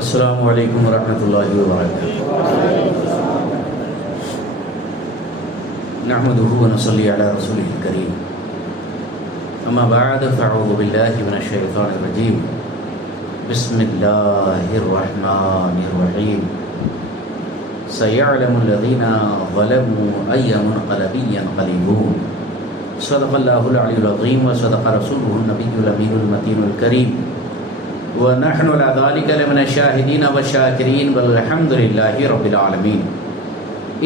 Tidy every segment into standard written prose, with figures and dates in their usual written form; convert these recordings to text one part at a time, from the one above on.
السلام علیکم ورحمۃ اللہ وبرکاتہ۔ نحمده ونصلی علی رسولہ الکریم، اما بعد فاعوذ باللہ من الشیطان الرجیم، بسم اللہ الرحمن الرحیم۔ سیعلم الذین ظلموا ای منقلب ینقلبون۔ صدق اللہ العلی العظیم وصدق رسولہ النبی الامین المتین الکریم، ونحن على ذلك لمن الشاهدين والشاكرين والحمد لله رب العالمين۔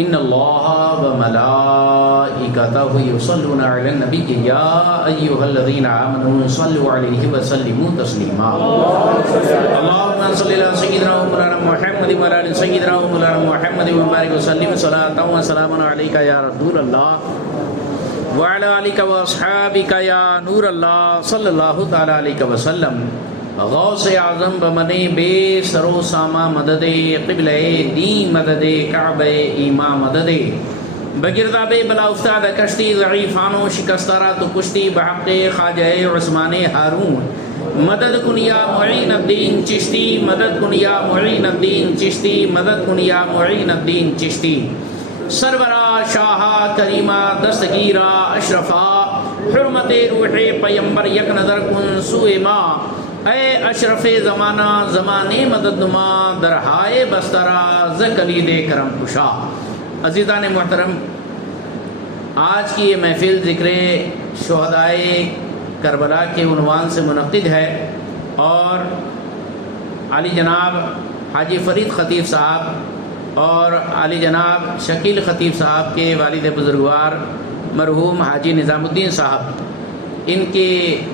ان الله وملائكته يصلون على النبي يا ايها الذين امنوا صلوا عليه وسلموا تسليما۔ اللهم صل على سيدنا ومولانا محمد وعلى ال سيدنا ومولانا محمد وبارك وسلم صلاة وسلاما عليك يا رسول الله وعلى آلك واصحابك يا نور الله صلى الله تعالى عليك وسلم۔ غوث اعظم بمنے بے سرو ساما مدد، قبلہ دین مدد، کعبہ ایمان مدد، بگرداب بلا افتاد کشتی، ضعیفانو شکستارا تو کشتی، بحق خواجہ عثمان ہارون مدد کن یا معین الدین چشتی، مدد کن یا معین الدین چشتی، مدد کن یا معین الدین چشتی۔ سرورا شاہا کریمہ دستگیرہ اشرفا، حرمت روح پیمبر یک نظر کن سوئے ماں، اے اشرف زمانہ زمانے مدد نما، درہائے بسترا ز کلید کرم کشا۔ عزیزان محترم، آج کی یہ محفل ذکر شہدائے کربلا کے عنوان سے منعقد ہے، اور علی جناب حاجی فرید خطیب صاحب اور علی جناب شکیل خطیب صاحب کے والد بزرگوار مرحوم حاجی نظام الدین صاحب، ان کے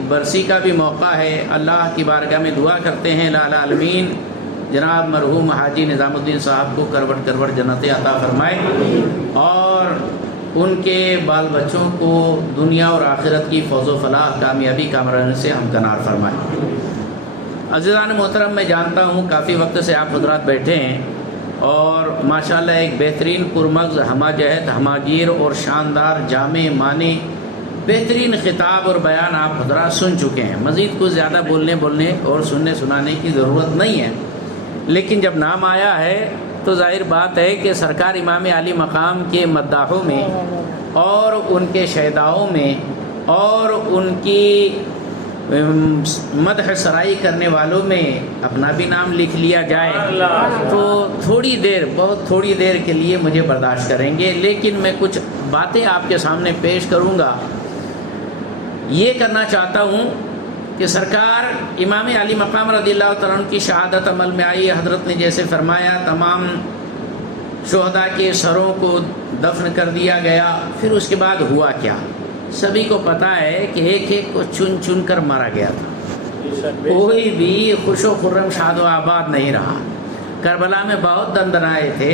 برسی کا بھی موقع ہے۔ اللہ کی بارگاہ میں دعا کرتے ہیں لا العالمین جناب مرحوم حاجی نظام الدین صاحب کو کروٹ کروٹ جنت عطا فرمائے، اور ان کے بال بچوں کو دنیا اور آخرت کی فوز و فلاح کامیابی کامرانی سے ہمکنار فرمائے۔ عزیزان محترم، میں جانتا ہوں کافی وقت سے آپ حضرات بیٹھے ہیں، اور ماشاءاللہ ایک بہترین پرمغز ہمہ جہت ہمہ گیر اور شاندار جامع معنی بہترین خطاب اور بیان آپ حضرات سن چکے ہیں۔ مزید کچھ زیادہ بولنے اور سنانے کی ضرورت نہیں ہے، لیکن جب نام آیا ہے تو ظاہر بات ہے کہ سرکار امام علی مقام کے مداحوں میں اور ان کے شہداؤں میں اور ان کی مدح سرائی کرنے والوں میں اپنا بھی نام لکھ لیا جائے تو بہت تھوڑی دیر کے لیے مجھے برداشت کریں گے، لیکن میں کچھ باتیں آپ کے سامنے پیش کروں گا۔ یہ کرنا چاہتا ہوں کہ سرکار امام علی مقام رضی اللہ تعالیٰ عنہ کی شہادت عمل میں آئی۔ حضرت نے جیسے فرمایا تمام شہداء کے سروں کو دفن کر دیا گیا، پھر اس کے بعد ہوا کیا سبھی کو پتہ ہے کہ ایک ایک کو چن چن کر مارا گیا تھا، کوئی بھی خوش و خرم شاد و آباد نہیں رہا۔ کربلا میں بہت دندنائے تھے،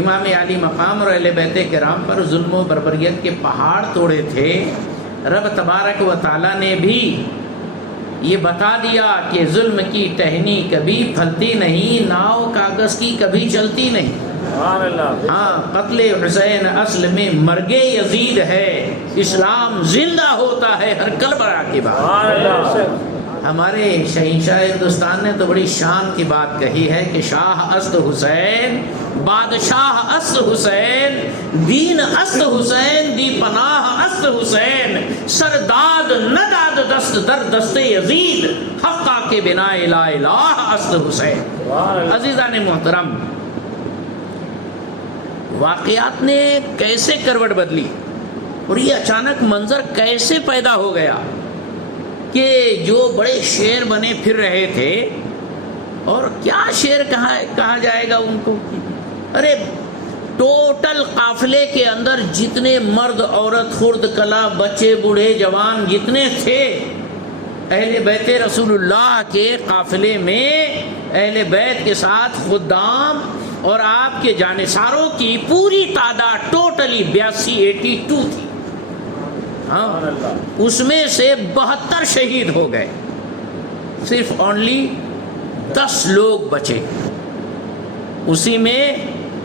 امام علی مقام اور اہل بیت کرام پر ظلم و بربریت کے پہاڑ توڑے تھے۔ رب تبارک و تعالیٰ نے بھی یہ بتا دیا کہ ظلم کی ٹہنی کبھی پھلتی نہیں، ناؤ کاغذ کی کبھی چلتی نہیں۔ ہاں، قتل حسین اصل میں مرگ یزید ہے، اسلام زندہ ہوتا ہے ہر کربلا کے بعد۔ ہمارے شہنشاہ ہندوستان نے تو بڑی شان کی بات کہی ہے کہ شاہ است حسین، بادشاہ است حسین، دین است حسین، دی پناہ است حسین، سرداد نداد دست در دست یزید، حقا کے بنا لا الہ است حسین۔ عزیزان محترم، واقعات نے کیسے کروٹ بدلی اور یہ اچانک منظر کیسے پیدا ہو گیا کہ جو بڑے شیر بنے پھر رہے تھے، اور کیا شیر کہا جائے گا ان کو، ارے ٹوٹل قافلے کے اندر جتنے مرد عورت خرد کلا بچے بوڑھے جوان جتنے تھے، اہل بیت رسول اللہ کے قافلے میں اہل بیت کے ساتھ خدام اور آپ کے جانثاروں کی پوری تعداد ٹوٹلی 82 تھی۔ ہاں، اس میں سے 72 شہید ہو گئے، صرف اونلی 10 لوگ بچے۔ اسی میں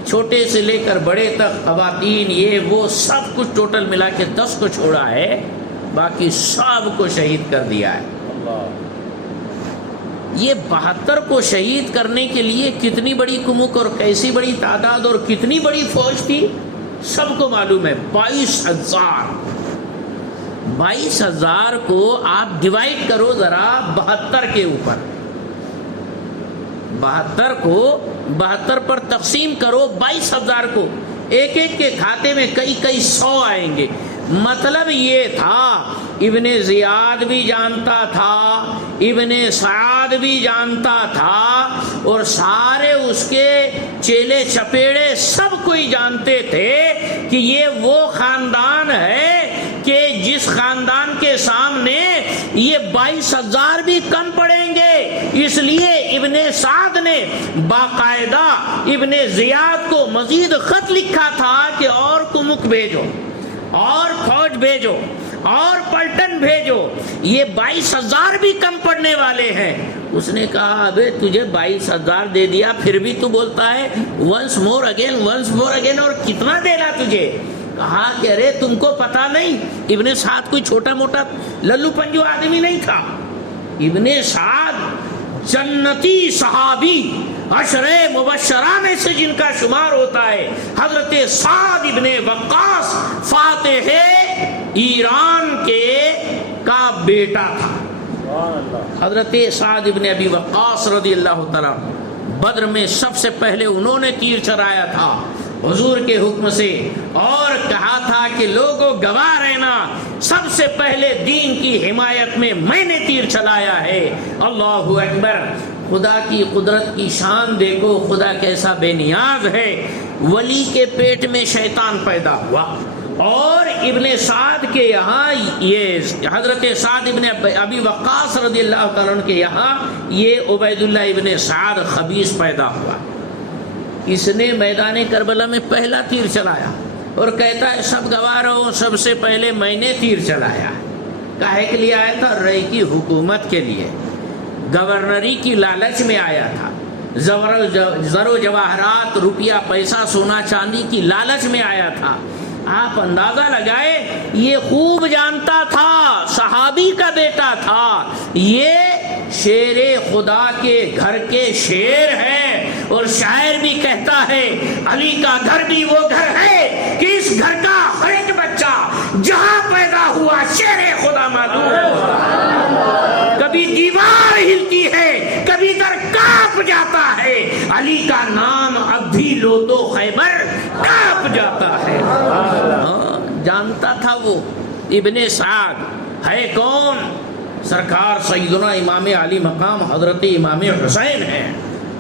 چھوٹے سے لے کر بڑے تک، خواتین یہ وہ سب کچھ ٹوٹل ملا کے 10 کو چھوڑا ہے، باقی سب کو شہید کر دیا ہے۔ یہ 72 کو شہید کرنے کے لیے کتنی بڑی کمک اور کیسی بڑی تعداد اور کتنی بڑی فوج تھی سب کو معلوم ہے. 22,000 کو آپ ڈیوائڈ کرو ذرا 72 کے اوپر. 72 کو 72 پر تقسیم کرو 22,000 کو. ایک ایک کے کھاتے میں کئی 100 آئیں گے. مطلب یہ تھا ابن زیاد بھی جانتا تھا, ابن سعد بھی جانتا تھا, اور سارے اس کے چیلے چپیڑے سب کوئی جانتے تھے کہ یہ وہ خاندان ہے کہ جس خاندان کے سامنے یہ 22,000 بھی کم پڑیں گے. اس لیے ابن سعد نے باقاعدہ ابن زیاد کو مزید خط لکھا تھا کہ اور کمک بھیجو, اور فوج بھیجو, اور پلٹن بھیجو, یہ 22,000 بھی کم پڑنے والے ہیں. اس نے کہا ابے تجھے 22,000 دے دیا پھر بھی تو بولتا ہے ونس مور اگین, اور کتنا دینا تجھے؟ کہا کہ ارے تم کو پتا نہیں, ابن سعد کوئی چھوٹا موٹا للو پنجو آدمی نہیں تھا. ابن سعد جنتی صحابی 10 مبشرہ میں سے جن کا شمار ہوتا ہے. حضرت سعد ابن وقاص فاتح ایران کے کا بیٹا تھا. حضرت سعد ابن ابی وقاص رضی اللہ تعالیٰ بدر میں سب سے پہلے انہوں نے تیر چلایا تھا حضور کے حکم سے, اور کہا تھا کہ لوگوں گواہ رہنا سب سے پہلے دین کی حمایت میں میں نے تیر چلایا ہے. اللہ اکبر. خدا کی قدرت کی شان دیکھو, خدا کیسا بے نیاز ہے. ولی کے پیٹ میں شیطان پیدا ہوا, اور ابن سعد کے یہاں یہ حضرت سعد ابن ابی وقاص رضی اللہ تعالیٰ عنہ کے یہاں یہ عبید اللہ ابن سعد خبیث پیدا ہوا. اس نے میدان کربلا میں پہلا تیر چلایا اور کہتا ہے سب گواہ رہو سب سے پہلے میں نے تیر چلایا. کاہے کے لیے آیا تھا؟ رے کی حکومت کے لیے, گورنری کی لالچ میں آیا تھا, زر و جواہرات روپیہ پیسہ سونا چاندی کی لالچ میں آیا تھا. آپ اندازہ لگائے یہ خوب جانتا تھا, صحابی کا بیٹا تھا, یہ شیر خدا کے گھر کے شیر ہے. اور شاعر بھی کہتا ہے علی کا گھر بھی وہ گھر ہے کہ اس گھر کا ہر ایک بچہ جہاں پیدا ہوا شیر خدا معلوم ہوتا. کبھی دیوار ہلتی ہے, کبھی در کانپ جاتا ہے. علی کا نام اب بھی لو تو خیبر کانپ جاتا ہے. جانتا تھا وہ. ابن سعد ہے کون؟ سرکار سیدنا امام علی مقام حضرت امام حسین ہے.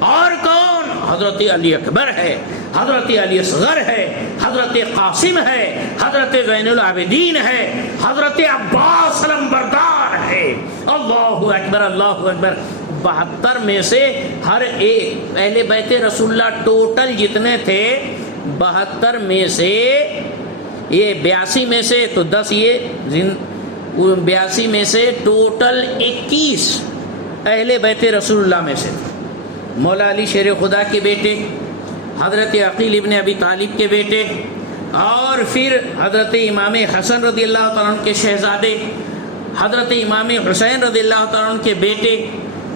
اور کون؟ حضرت علی اکبر ہے, حضرت علی اصغر ہے, حضرت قاسم ہے, حضرت زین العابدین ہے, حضرت عباس علمبردار ہے. اللہ اکبر, اللہ اکبر. 72 میں سے ہر ایک اہل بیت رسول اللہ ٹوٹل جتنے تھے 72 میں سے یہ 82 میں سے تو 10 یہ 82 میں سے ٹوٹل 21 اہل بیت رسول اللہ میں سے تھے. مولا علی شیر خدا کے بیٹے, حضرت عقیل ابن ابی طالب کے بیٹے, اور پھر حضرت امام حسن رضی اللہ تعالیٰ عنہ کے شہزادے, حضرت امام حسین رضی اللہ تعالیٰ عنہ کے بیٹے,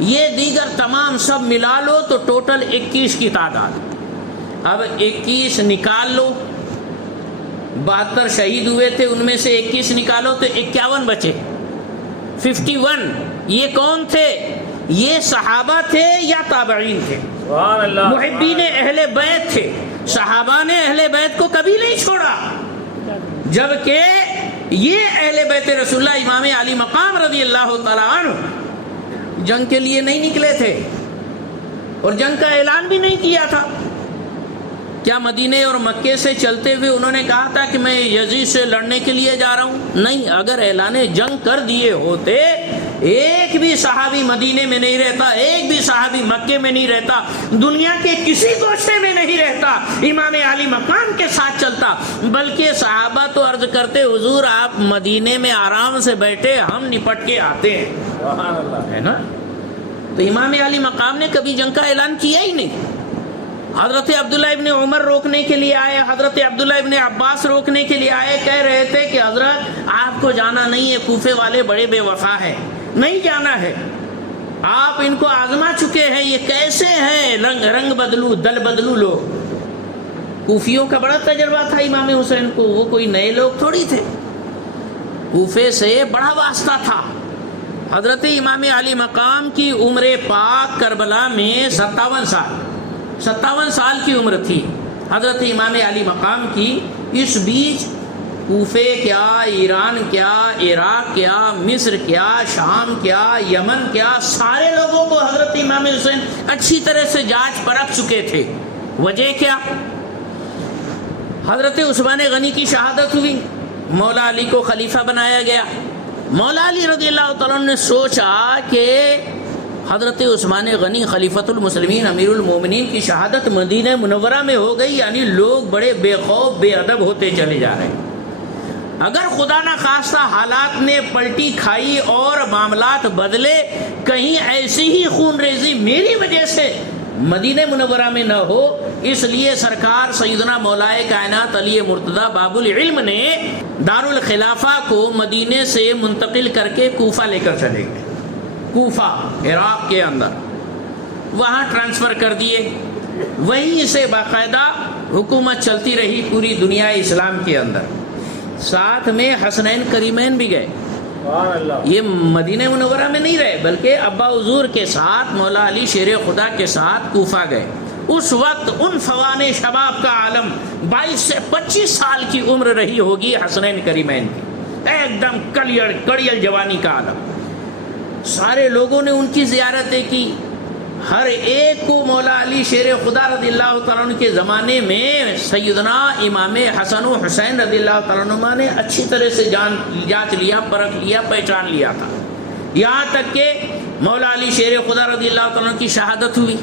یہ دیگر تمام سب ملا لو تو ٹوٹل 21 کی تعداد. اب 21 نکال لو, 72 شہید ہوئے تھے, ان میں سے 21 نکالو تو 51 بچے, 51. یہ کون تھے؟ یہ صحابہ تھے یا تابعین تھے؟ محبین اہل بیت تھے. صحابہ نے اہل بیت کو کبھی نہیں چھوڑا, جبکہ یہ اہل بیت رسول اللہ امام علی مقام رضی اللہ تعالیٰ عنہ جنگ کے لیے نہیں نکلے تھے اور جنگ کا اعلان بھی نہیں کیا تھا. کیا مدینے اور مکے سے چلتے ہوئے انہوں نے کہا تھا کہ میں یزید سے لڑنے کے لیے جا رہا ہوں؟ نہیں. اگر اعلان جنگ کر دیے ہوتے, ایک بھی صحابی مدینے میں نہیں رہتا, ایک بھی صحابی مکے میں نہیں رہتا, دنیا کے کسی گوشے میں نہیں رہتا, امام علی مقام کے ساتھ چلتا. بلکہ صحابہ تو عرض کرتے حضور آپ مدینے میں آرام سے بیٹھے, ہم نپٹ کے آتے ہیں, ہے نا. تو امام علی مقام نے کبھی جنگ کا اعلان کیا ہی نہیں. حضرت عبداللہ ابن عمر روکنے کے لیے آئے, حضرت عبداللہ ابن عباس روکنے کے لیے آئے, کہہ رہے تھے کہ حضرت آپ کو جانا نہیں ہے, کوفے والے بڑے بے وفا ہیں, نہیں جانا ہے. آپ ان کو آزما چکے ہیں، یہ کیسے ہیں، رنگ بدلو دل بدلو لوگ۔ کوفیوں کا بڑا تجربہ تھا امام حسین کو، وہ کوئی نئے لوگ تھوڑی تھے، کوفے سے بڑا واسطہ تھا۔ حضرت امام علی مقام کی عمر پاک کربلا میں 57 سال کی عمر تھی حضرت امام علی مقام کی۔ اس بیچ کوفے کیا، ایران کیا، عراق کیا، مصر کیا، شام کیا، یمن کیا، سارے لوگوں کو حضرت امام حسین اچھی طرح سے جانچ پرکھ چکے تھے۔ وجہ کیا؟ حضرت عثمان غنی کی شہادت ہوئی، مولا علی کو خلیفہ بنایا گیا۔ مولا علی رضی اللہ تعالیٰ عنہ نے سوچا کہ حضرت عثمان غنی خلیفۃ المسلمین امیر المومنین کی شہادت مدینہ منورہ میں ہو گئی، یعنی لوگ بڑے بے خوف بے ادب ہوتے چلے جا رہے ہیں۔ اگر خدا نہ خواستہ حالات نے پلٹی کھائی اور معاملات بدلے، کہیں ایسی ہی خون ریزی میری وجہ سے مدینہ منورہ میں نہ ہو، اس لیے سرکار سیدنا مولائے کائنات علی مرتضیٰ باب العلم نے دارالخلافہ کو مدینے سے منتقل کر کے کوفہ لے کر چلے گئے۔ کوفہ عراق کے اندر وہاں ٹرانسفر کر دیے، وہیں سے باقاعدہ حکومت چلتی رہی پوری دنیا اسلام کے اندر۔ ساتھ میں حسنین کریمین بھی گئے، یہ مدینہ منورہ میں نہیں رہے بلکہ ابا حضور کے ساتھ مولا علی شیر خدا کے ساتھ کوفہ گئے۔ اس وقت ان فوان شباب کا عالم 22 سے 25 سال کی عمر رہی ہوگی حسنین کریمین کی، ایک دم کڑیل جوانی کا عالم۔ سارے لوگوں نے ان کی زیارتیں کی، ہر ایک کو مولا علی شیر خدا رضی اللہ تعالیٰ عنہ کے زمانے میں سیدنا امام حسن و حسین رضی اللہ تعالیٰ عنہ نے اچھی طرح سے جانچ لیا، پرکھ لیا، پہچان لیا تھا۔ یہاں تک کہ مولا علی شیر خدا رضی اللہ تعالیٰ عنہ کی شہادت ہوئی،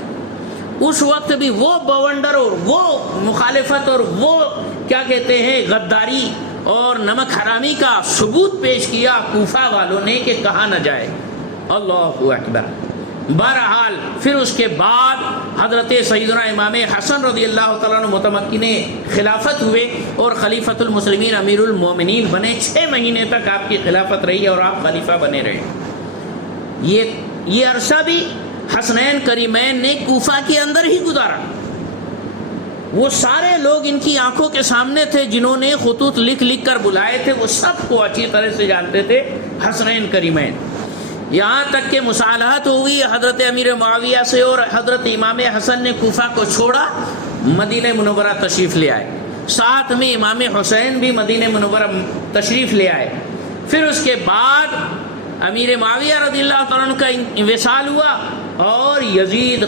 اس وقت بھی وہ بونڈر اور وہ مخالفت اور وہ کیا کہتے ہیں غداری اور نمک حرامی کا ثبوت پیش کیا کوفہ والوں نے کہ کہا نہ جائے۔ اللہ اکبر۔ بہرحال پھر اس کے بعد حضرت سیدنا امام حسن رضی اللہ تعالیٰ عنہ متمکن خلافت ہوئے اور خلیفۃ المسلمین امیر المومنین بنے۔ 6 مہینے تک آپ کی خلافت رہی اور آپ خلیفہ بنے رہے۔ یہ عرصہ بھی حسنین کریمین نے کوفہ کے اندر ہی گزارا۔ وہ سارے لوگ ان کی آنکھوں کے سامنے تھے، جنہوں نے خطوط لکھ لکھ کر بلائے تھے، وہ سب کو اچھی طرح سے جانتے تھے حسنین کریمین۔ یہاں تک کہ مصالحت ہوئی حضرت امیر معاویہ سے اور حضرت امام حسن نے کوفہ کو چھوڑا، مدینہ منورہ تشریف لے آئے، ساتھ میں امام حسین بھی مدینہ منورہ تشریف لے آئے۔ پھر اس کے بعد امیر معاویہ رضی اللہ تعالیٰ عنہ کا انوصال ہوا اور یزید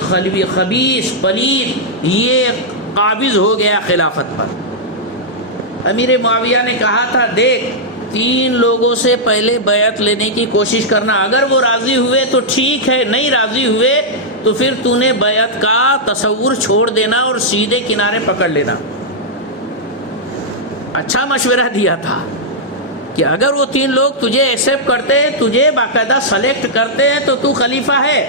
خبیث پلید یہ قابض ہو گیا خلافت پر۔ امیر معاویہ نے کہا تھا دیکھ 3 لوگوں سے پہلے بیعت لینے کی کوشش کرنا، اگر وہ راضی ہوئے تو ٹھیک ہے، نہیں راضی ہوئے تو پھر تو نے بیعت کا تصور چھوڑ دینا اور سیدھے کنارے پکڑ لینا۔ اچھا مشورہ دیا تھا کہ اگر وہ 3 لوگ تجھے ایکسیپٹ کرتے ہیں، تجھے باقاعدہ سلیکٹ کرتے ہیں تو تو خلیفہ ہے،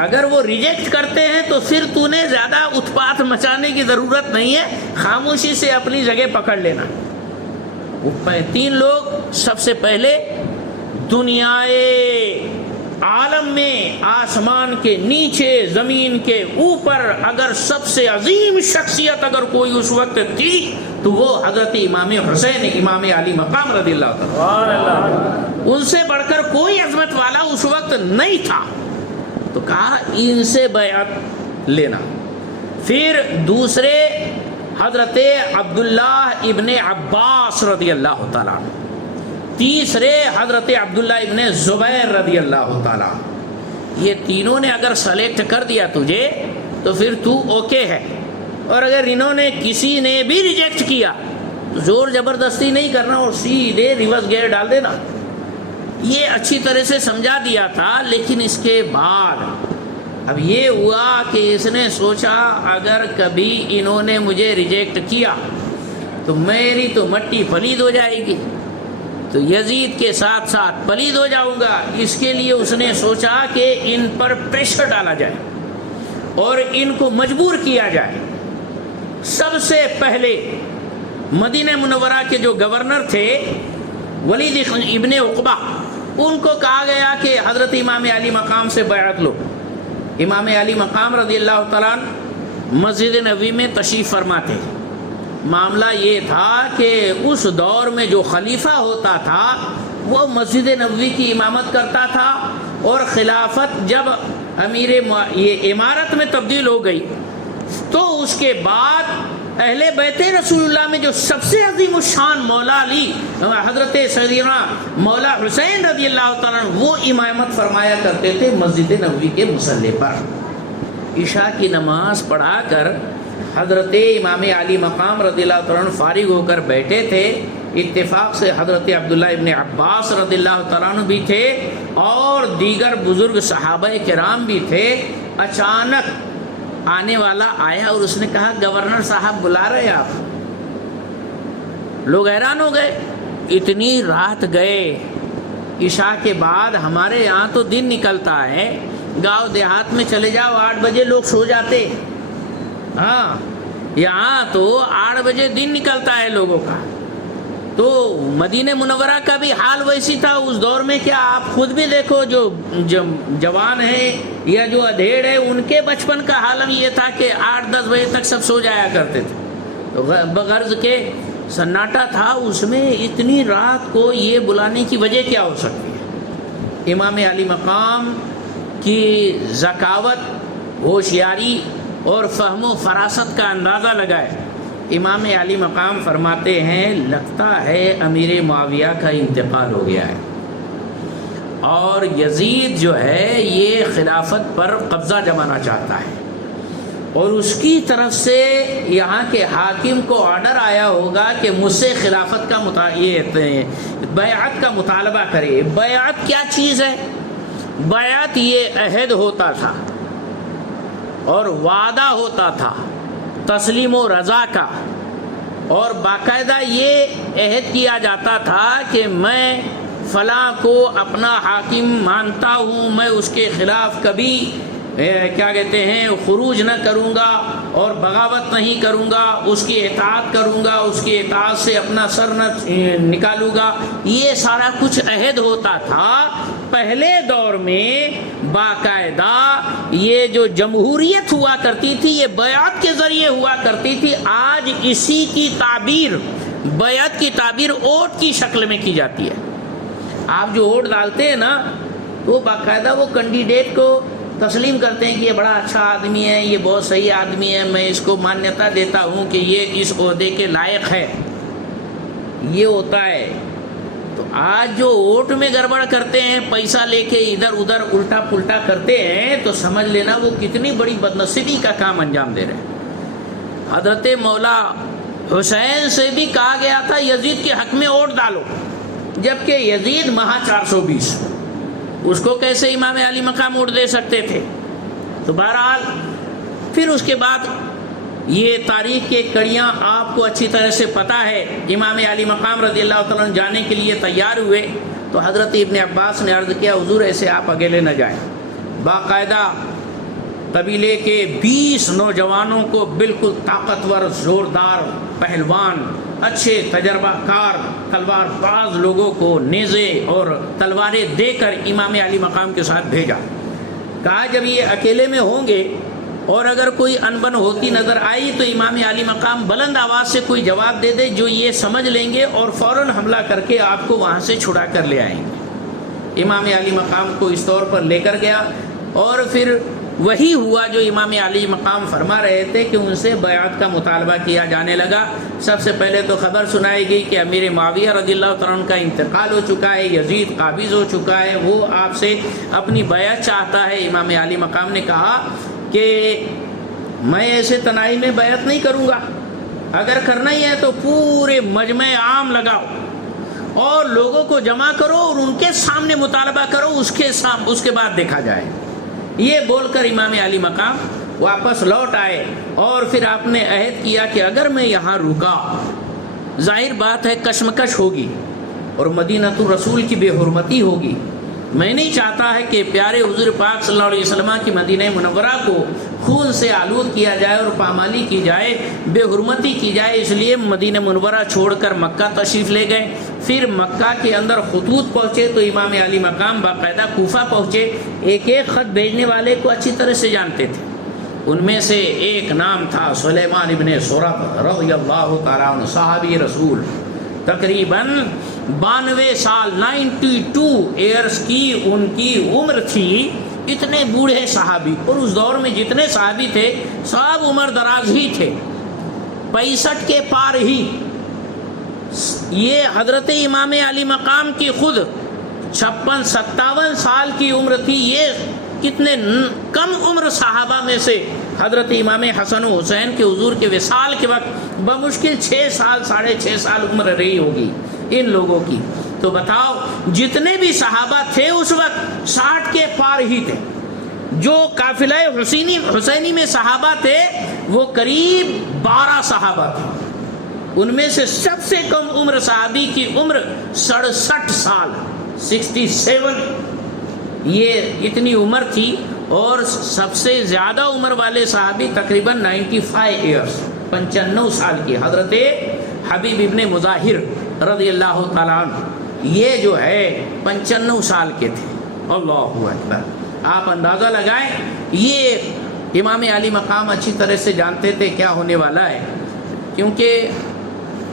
اگر وہ ریجیکٹ کرتے ہیں تو پھر تو نے زیادہ اتپات مچانے کی ضرورت نہیں ہے، خاموشی سے اپنی جگہ پکڑ لینا۔ 3 لوگ سب سے پہلے دنیائے عالم میں آسمان کے نیچے زمین کے اوپر اگر سب سے عظیم شخصیت اگر کوئی اس وقت تھی تو وہ حضرت امام حسین امام علی مقام رضی اللہ تعالیٰ، ان سے بڑھ کر کوئی عظمت والا اس وقت نہیں تھا۔ تو کہا ان سے بیعت لینا۔ پھر دوسرے حضرت عبداللہ ابن عباس رضی اللہ تعالیٰ، تیسرے حضرت عبداللہ ابن زبیر رضی اللہ تعالیٰ۔ یہ تینوں نے اگر سلیکٹ کر دیا تجھے تو پھر تو اوکے ہے، اور اگر انہوں نے کسی نے بھی ریجیکٹ کیا تو زور زبردستی نہیں کرنا اور سیدھے ریورس گیئر ڈال دینا۔ یہ اچھی طرح سے سمجھا دیا تھا۔ لیکن اس کے بعد اب یہ ہوا کہ اس نے سوچا اگر کبھی انہوں نے مجھے ریجیکٹ کیا تو میری تو مٹی پلید ہو جائے گی، تو یزید کے ساتھ ساتھ پلید ہو جاؤں گا۔ اس کے لیے اس نے سوچا کہ ان پر پریشر ڈالا جائے اور ان کو مجبور کیا جائے۔ سب سے پہلے مدینہ منورہ کے جو گورنر تھے ولید ابن عقبہ، ان کو کہا گیا کہ حضرت امام علی مقام سے بیعت لو۔ امام علی مقام رضی اللہ تعالیٰ عنہ مسجد نبوی میں تشریف فرما تھے۔ معاملہ یہ تھا کہ اس دور میں جو خلیفہ ہوتا تھا وہ مسجد نبوی کی امامت کرتا تھا، اور خلافت جب یہ امارت میں تبدیل ہو گئی تو اس کے بعد اہل بیت رسول اللہ میں جو سب سے عظیم الشان مولا علی حضرت سیدنا مولا حسین رضی اللہ تعالیٰ عنہ وہ امامت فرمایا کرتے تھے مسجد نبوی کے مصلی پر۔ عشاء کی نماز پڑھا کر حضرت امام علی مقام رضی اللہ تعالیٰ عنہ فارغ ہو کر بیٹھے تھے۔ اتفاق سے حضرت عبداللہ ابن عباس رضی اللہ تعالیٰ عنہ بھی تھے اور دیگر بزرگ صحابہ کرام بھی تھے۔ اچانک آنے والا آیا اور اس نے کہا گورنر صاحب بلا رہے آپ۔ لوگ حیران ہو گئے، اتنی رات گئے، عشاء کے بعد ہمارے یہاں تو دن نکلتا ہے، گاؤں دیہات میں چلے جاؤ 8 بجے لوگ سو جاتے، ہاں یہاں تو 8 بجے دن نکلتا ہے لوگوں کا۔ تو مدینہ منورہ کا بھی حال ویسی تھا اس دور میں، کیا آپ خود بھی دیکھو جو جوان ہیں یا جو ادھیڑ ہے ان کے بچپن کا حال یہ تھا کہ 8-10 بجے تک سب سو جایا کرتے تھے، تو بغرض کے سناٹا تھا اس میں۔ اتنی رات کو یہ بلانے کی وجہ کیا ہو سکتی ہے؟ امام علی مقام کی ذکاوت، ہوشیاری اور فہم و فراست کا اندازہ لگائے۔ امام علی مقام فرماتے ہیں لگتا ہے امیر معاویہ کا انتقال ہو گیا ہے، اور یزید جو ہے یہ خلافت پر قبضہ جمانا چاہتا ہے، اور اس کی طرف سے یہاں کے حاکم کو آرڈر آیا ہوگا کہ مجھ سے خلافت کا بیعت کا مطالبہ کرے۔ بیعت کیا چیز ہے؟ بیعت یہ عہد ہوتا تھا اور وعدہ ہوتا تھا تسلیم و رضا کا، اور باقاعدہ یہ عہد کیا جاتا تھا کہ میں فلاں کو اپنا حاکم مانتا ہوں، میں اس کے خلاف کبھی کیا کہتے ہیں خروج نہ کروں گا اور بغاوت نہیں کروں گا، اس کی اطاعت کروں گا، اس کی اطاعت سے اپنا سر نہ نکالوں گا۔ یہ سارا کچھ عہد ہوتا تھا پہلے دور میں۔ باقاعدہ یہ جو جمہوریت ہوا کرتی تھی یہ بیعت کے ذریعے ہوا کرتی تھی۔ آج اسی کی تعبیر، بیعت کی تعبیر ووٹ کی شکل میں کی جاتی ہے۔ آپ جو ووٹ ڈالتے ہیں نا وہ باقاعدہ وہ کینڈیڈیٹ کو تسلیم کرتے ہیں کہ یہ بڑا اچھا آدمی ہے، یہ بہت صحیح آدمی ہے، میں اس کو مانیتا دیتا ہوں کہ یہ اس عہدے کے لائق ہے، یہ ہوتا ہے۔ تو آج جو ووٹ میں گڑبڑ کرتے ہیں، پیسہ لے کے ادھر ادھر الٹا پلٹا کرتے ہیں، تو سمجھ لینا وہ کتنی بڑی بدنصیبی کا کام انجام دے رہے ہیں۔ حضرت مولا حسین سے بھی کہا گیا تھا یزید کے حق میں ووٹ ڈالو، جبکہ یزید مہا 420، اس کو کیسے امام علی مقام ووٹ دے سکتے تھے؟ تو بہرحال پھر اس کے بعد یہ تاریخ کے کڑیاں آپ کو اچھی طرح سے پتہ ہے۔ امام علی مقام رضی اللہ تعالیٰ عنہ جانے کے لیے تیار ہوئے تو حضرت ابن عباس نے عرض کیا حضور ایسے آپ اکیلے نہ جائیں، باقاعدہ قبیلے کے 20 نوجوانوں کو بالکل طاقتور، زوردار، پہلوان، اچھے تجربہ کار تلوار باز لوگوں کو نیزے اور تلواریں دے کر امام علی مقام کے ساتھ بھیجا۔ کہا جب یہ اکیلے میں ہوں گے اور اگر کوئی انبن ہوتی نظر آئی تو امام علی مقام بلند آواز سے کوئی جواب دے دے جو یہ سمجھ لیں گے اور فوراً حملہ کر کے آپ کو وہاں سے چھڑا کر لے آئیں گے۔ امام علی مقام کو اس طور پر لے کر گیا، اور پھر وہی ہوا جو امام علی مقام فرما رہے تھے کہ ان سے بیعت کا مطالبہ کیا جانے لگا۔ سب سے پہلے تو خبر سنائی گئی کہ امیر معاویہ رضی اللہ تعالیٰ عنہ کا انتقال ہو چکا ہے، یزید قابض ہو چکا ہے، وہ آپ سے اپنی بیعت چاہتا ہے۔ امام علی مقام نے کہا کہ میں ایسے تنہائی میں بیعت نہیں کروں گا، اگر کرنا ہی ہے تو پورے مجمع عام لگاؤ اور لوگوں کو جمع کرو اور ان کے سامنے مطالبہ کرو، اس کے بعد دیکھا جائے۔ یہ بول کر امام علی مقام واپس لوٹ آئے، اور پھر آپ نے عہد کیا کہ اگر میں یہاں رکا ظاہر بات ہے کشمکش ہوگی اور مدینہ الرسول کی بے حرمتی ہوگی، میں نہیں چاہتا ہے کہ پیارے حضور پاک صلی اللہ علیہ وسلم کی مدینہ منورہ کو خون سے آلود کیا جائے اور پامالی کی جائے، بے حرمتی کی جائے، اس لیے مدینہ منورہ چھوڑ کر مکہ تشریف لے گئے۔ پھر مکہ کے اندر خطوط پہنچے تو امام علی مقام باقاعدہ کوفہ پہنچے. ایک ایک خط بھیجنے والے کو اچھی طرح سے جانتے تھے. ان میں سے ایک نام تھا سلیمان ابن سرد رضی اللہ تعالیٰ عنہ، صحابی رسول، تقریباً 92 سال 92 ایئرس کی ان کی عمر تھی. اتنے بوڑھے صحابی، اور اس دور میں جتنے صحابی تھے سب عمر دراز ہی تھے، 65 کے پار ہی. یہ حضرت امام علی مقام کی خود 56-57 سال کی عمر تھی. یہ کتنے کم عمر صحابہ میں سے حضرت امام حسن و حسین کے حضور کے وصال کے وقت بمشکل 6 سال 6.5 سال عمر رہی ہوگی ان لوگوں کی. تو بتاؤ جتنے بھی صحابہ تھے اس وقت 60 کے پار ہی تھے. جو قافلہ حسینی میں صحابہ تھے وہ قریب 12 صحابہ تھے. ان میں سے سب سے کم عمر صحابی کی عمر 67 سال 67، یہ اتنی عمر تھی. اور سب سے زیادہ عمر والے صحابی تقریباً 95 ایئرس 95 سال کی حضرت حبیب ابن مظاہر رضی اللہ تعالیٰ عنہ، یہ جو ہے 95 سال کے تھے. اللہ اکبر. آپ اندازہ لگائیں، یہ امام علی مقام اچھی طرح سے جانتے تھے کیا ہونے والا ہے، کیونکہ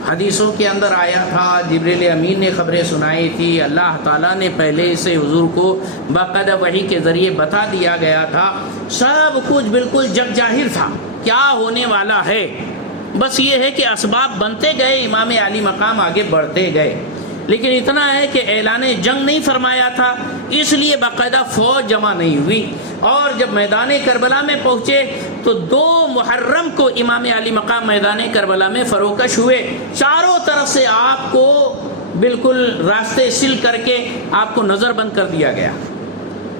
حدیثوں کے اندر آیا تھا، جبریل امین نے خبریں سنائی تھی، اللہ تعالیٰ نے پہلے سے حضور کو باقاعدہ وحی کے ذریعے بتا دیا گیا تھا. سب کچھ بالکل جگ ظاہر تھا کیا ہونے والا ہے. بس یہ ہے کہ اسباب بنتے گئے، امام علی مقام آگے بڑھتے گئے. لیکن اتنا ہے کہ اعلان جنگ نہیں فرمایا تھا، اس لیے باقاعدہ فوج جمع نہیں ہوئی. اور جب میدان کربلا میں پہنچے تو 2 محرم کو امام علی مقام میدان کربلا میں فروکش ہوئے. چاروں طرف سے آپ کو بالکل راستے سل کر کے آپ کو نظر بند کر دیا گیا.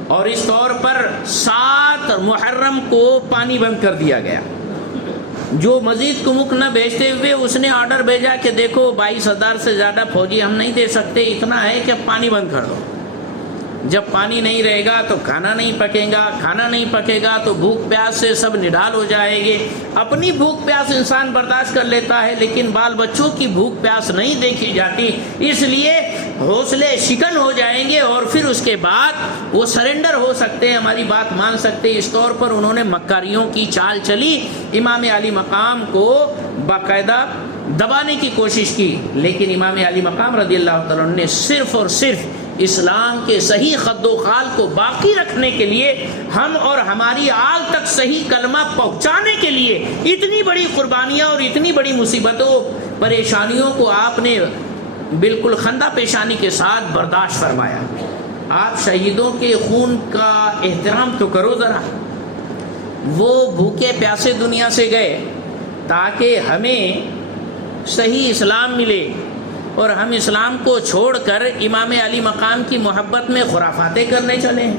اور اس طور پر 7 محرم کو پانی بند کر دیا گیا. جو مزید کمک نہ بھیجتے ہوئے اس نے آرڈر بھیجا کہ دیکھو 22,000 سے زیادہ فوجی ہم نہیں دے سکتے، اتنا ہے کہ پانی بند کر دو. جب پانی نہیں رہے گا تو کھانا نہیں پکے گا، کھانا نہیں پکے گا تو بھوک پیاس سے سب نڈال ہو جائیں گے. اپنی بھوک پیاس انسان برداشت کر لیتا ہے لیکن بال بچوں کی بھوک پیاس نہیں دیکھی جاتی، اس لیے حوصلے شکن ہو جائیں گے اور پھر اس کے بعد وہ سرنڈر ہو سکتے ہیں، ہماری بات مان سکتے ہیں. اس طور پر انہوں نے مکاریوں کی چال چلی، امام علی مقام کو باقاعدہ دبانے کی کوشش کی. لیکن امام علی مقام رضی اللہ تعالیٰ عنہ نے صرف اور صرف اسلام کے صحیح خد و خال کو باقی رکھنے کے لیے، ہم اور ہماری آل تک صحیح کلمہ پہنچانے کے لیے اتنی بڑی قربانیاں اور اتنی بڑی مصیبتوں پریشانیوں کو آپ نے بالکل خندہ پیشانی کے ساتھ برداشت فرمایا. آپ شہیدوں کے خون کا احترام تو کرو ذرا. وہ بھوکے پیاسے دنیا سے گئے تاکہ ہمیں صحیح اسلام ملے، اور ہم اسلام کو چھوڑ کر امام علی مقام کی محبت میں خرافاتیں کرنے چلے ہیں.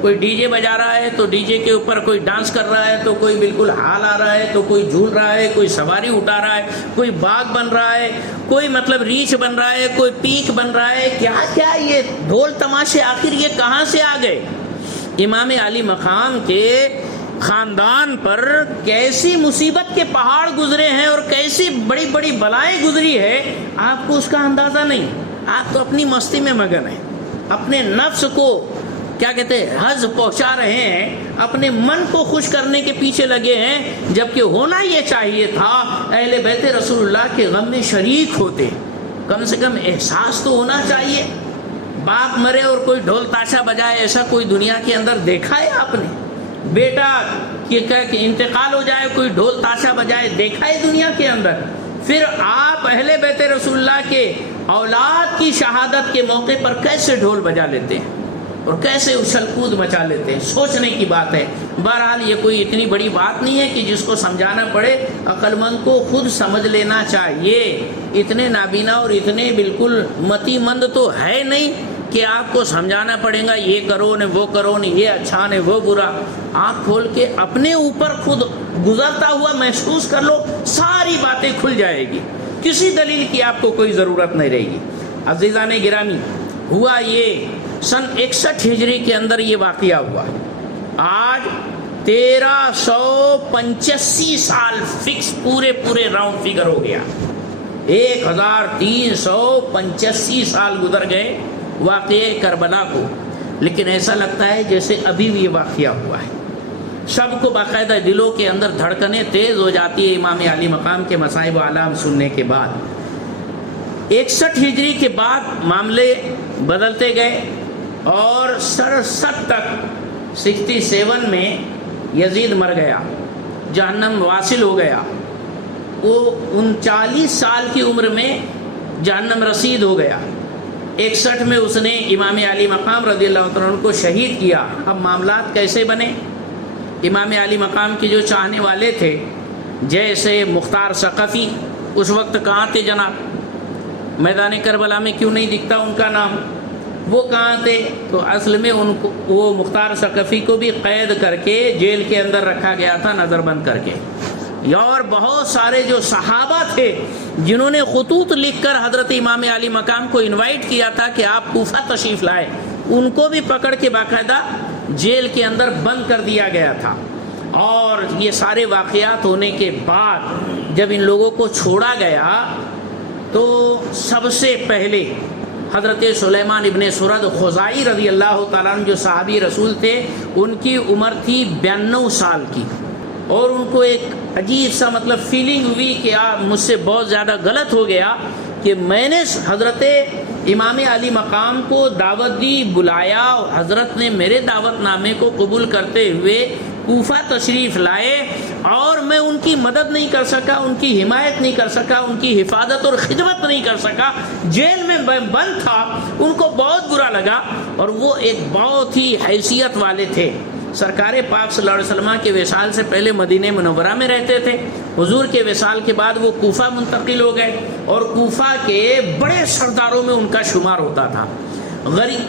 کوئی ڈی جے بجا رہا ہے تو ڈی جے کے اوپر کوئی ڈانس کر رہا ہے، تو کوئی بالکل ہال آ رہا ہے، تو کوئی جھول رہا ہے، کوئی سواری اٹھا رہا ہے، کوئی باغ بن رہا ہے، کوئی مطلب ریچھ بن رہا ہے، کوئی پیک بن رہا ہے. کیا کیا یہ ڈھول تماشے آخر یہ کہاں سے آ گئے؟ امام علی مقام کے خاندان پر کیسی مصیبت کے پہاڑ گزرے ہیں اور کیسی بڑی بڑی بلائیں گزری ہے، آپ کو اس کا اندازہ نہیں. آپ تو اپنی مستی میں مگن ہیں، اپنے نفس کو کیا کہتے ہیں حظ پہنچا رہے ہیں، اپنے من کو خوش کرنے کے پیچھے لگے ہیں، جبکہ ہونا یہ چاہیے تھا اہل بیت رسول اللہ کے غم میں شریک ہوتے. کم سے کم احساس تو ہونا چاہیے. باپ مرے اور کوئی ڈھول تاشا بجائے، ایسا کوئی دنیا کے اندر دیکھا ہے آپ نے؟ بیٹا کہ انتقال ہو جائے کوئی ڈھول تاشا بجائے، دیکھا ہے دنیا کے اندر؟ پھر آپ اہل بیت رسول اللہ کے اولاد کی شہادت کے موقع پر کیسے ڈھول بجا لیتے ہیں اور کیسے اچھل کود مچا لیتے ہیں؟ سوچنے کی بات ہے. بہرحال یہ کوئی اتنی بڑی بات نہیں ہے کہ جس کو سمجھانا پڑے. عقل مند کو خود سمجھ لینا چاہیے. اتنے نابینا اور اتنے بالکل متی مند تو ہے نہیں کہ آپ کو سمجھانا پڑے گا یہ کرو نہ وہ کرو نہ یہ اچھا نہ وہ برا. آنکھ کھول کے اپنے اوپر خود گزرتا ہوا محسوس کر لو، ساری باتیں کھل جائے گی. کسی دلیل کی آپ کو کوئی ضرورت نہیں رہے گی. عزیزان گرامی، ہوا یہ سن 61 ہجری کے اندر یہ واقعہ ہوا. آج 1385 سال فکس پورے راؤنڈ فگر ہو گیا. 1385 سال گزر گئے واقعے کربلا کو، لیکن ایسا لگتا ہے جیسے ابھی بھی یہ واقعہ ہوا ہے۔ سب کو باقاعدہ دلوں کے اندر دھڑکنیں تیز ہو جاتی ہے امام علی مقام کے مصائب و آلام سننے کے بعد۔ 61 ہجری کے بعد معاملے بدلتے گئے اور 67 تک 67 میں یزید مر گیا، جہنم واصل ہو گیا۔ وہ 39 سال کی عمر میں جہنم رسید ہو گیا۔ 61 میں اس نے امام علی مقام رضی اللہ عنہ کو شہید کیا۔ اب معاملات کیسے بنے؟ امام علی مقام کے جو چاہنے والے تھے جیسے مختار ثقفی، اس وقت کہاں تھے جناب؟ میدان کربلا میں کیوں نہیں دکھتا ان کا نام؟ وہ کہاں تھے؟ تو اصل میں ان کو وہ مختار ثقفی کو بھی قید کر کے جیل کے اندر رکھا گیا تھا، نظر بند کر کے۔ اور بہت سارے جو صحابہ تھے جنہوں نے خطوط لکھ کر حضرت امام علی مقام کو انوائٹ کیا تھا کہ آپ کوفہ تشریف لائے، ان کو بھی پکڑ کے باقاعدہ جیل کے اندر بند کر دیا گیا تھا۔ اور یہ سارے واقعات ہونے کے بعد جب ان لوگوں کو چھوڑا گیا تو سب سے پہلے حضرت سلیمان ابن سرد خزائی رضی اللہ تعالیٰ عنہ جو صحابی رسول تھے، ان کی عمر تھی 92 سال کی، اور ان کو ایک عجیب سا فیلنگ ہوئی کہ مجھ سے بہت زیادہ غلط ہو گیا کہ میں نے حضرت امام علی مقام کو دعوت دی، بلایا، حضرت نے میرے دعوت نامے کو قبول کرتے ہوئے کوفہ تشریف لائے، اور میں ان کی مدد نہیں کر سکا، ان کی حمایت نہیں کر سکا، ان کی حفاظت اور خدمت نہیں کر سکا، جیل میں بند تھا۔ ان کو بہت برا لگا، اور وہ ایک بہت ہی حیثیت والے تھے۔ سرکار پاک صلی اللہ علیہ وسلم کے وصال سے پہلے مدینہ منورہ میں رہتے تھے، حضور کے وصال کے بعد وہ کوفہ منتقل ہو گئے، اور کوفہ کے بڑے سرداروں میں ان کا شمار ہوتا تھا۔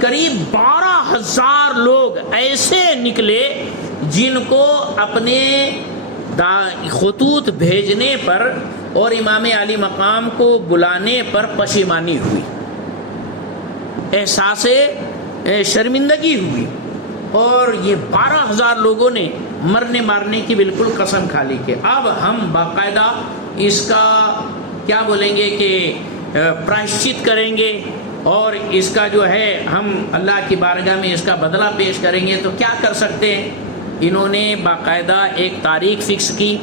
قریب 12,000 لوگ ایسے نکلے جن کو اپنے خطوط بھیجنے پر اور امام علی مقام کو بلانے پر پشیمانی ہوئی، احساس شرمندگی ہوئی، اور یہ 12,000 لوگوں نے مرنے مارنے کی بالکل قسم کھا لی کہ اب ہم باقاعدہ اس کا کیا بولیں گے کہ پراشچت کریں گے، اور اس کا جو ہے ہم اللہ کی بارگاہ میں اس کا بدلہ پیش کریں گے۔ تو کیا کر سکتے ہیں؟ انہوں نے باقاعدہ ایک تاریخ فکس کی،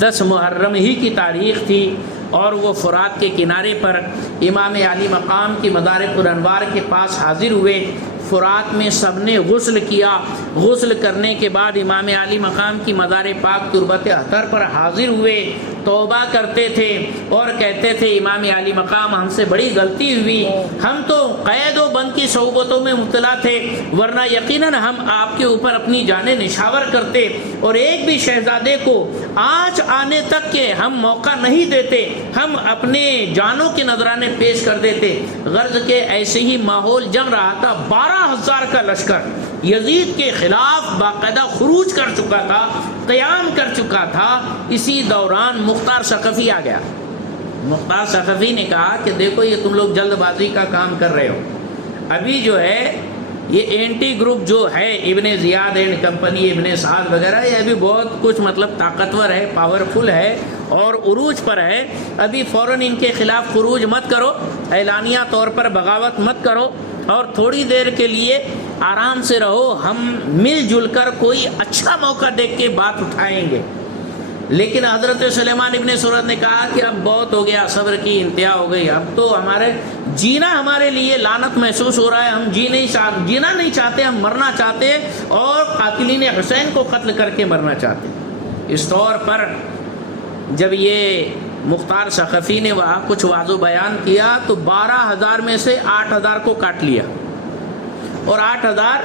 10 محرم ہی کی تاریخ تھی، اور وہ فرات کے کنارے پر امام علی مقام کی مدارک الانوار کے پاس حاضر ہوئے۔ فرات میں سب نے غسل کیا، غسل کرنے کے بعد امام علی مقام کی مزار پاک تربت اطہر پر حاضر ہوئے، توبہ کرتے تھے اور کہتے تھے امام علی مقام ہم سے بڑی غلطی ہوئی، ہم تو قید و بند کی صحبتوں میں مبتلا تھے، ورنہ یقیناً ہم آپ کے اوپر اپنی جانیں نشاور کرتے اور ایک بھی شہزادے کو آج آنے تک کے ہم موقع نہیں دیتے، ہم اپنے جانوں کے نذرانے پیش کر دیتے۔ غرض کے ایسے ہی ماحول جم رہا تھا، 12,000 کا لشکر یزید کے خلاف باقاعدہ خروج کر چکا تھا، قیام کر چکا تھا۔ اسی دوران مختار ثقفی آ گیا۔ مختار ثقفی نے کہا کہ دیکھو یہ تم لوگ جلد بازی کا کام کر رہے ہو، ابھی جو ہے یہ اینٹی گروپ جو ہے ابن زیاد اینڈ کمپنی، ابن سعد وغیرہ، یہ ابھی بہت کچھ طاقتور ہے، پاورفل ہے اور عروج پر ہے، ابھی فوراً ان کے خلاف خروج مت کرو، اعلانیہ طور پر بغاوت مت کرو، اور تھوڑی دیر کے لیے آرام سے رہو، ہم مل جل کر کوئی اچھا موقع دیکھ کے بات اٹھائیں گے۔ لیکن حضرت سلیمان ابن سرد نے کہا کہ اب بہت ہو گیا، صبر کی انتہا ہو گئی، اب تو ہمارے لیے لعنت محسوس ہو رہا ہے، ہم جینا نہیں چاہتے، ہم مرنا چاہتے ہیں اور قاتلین حسین کو قتل کر کے مرنا چاہتے ہیں۔ اس طور پر جب یہ مختار ثقفی نے وہاں کچھ واضح بیان کیا تو 12,000 میں سے 8,000 کو کاٹ لیا، اور 8,000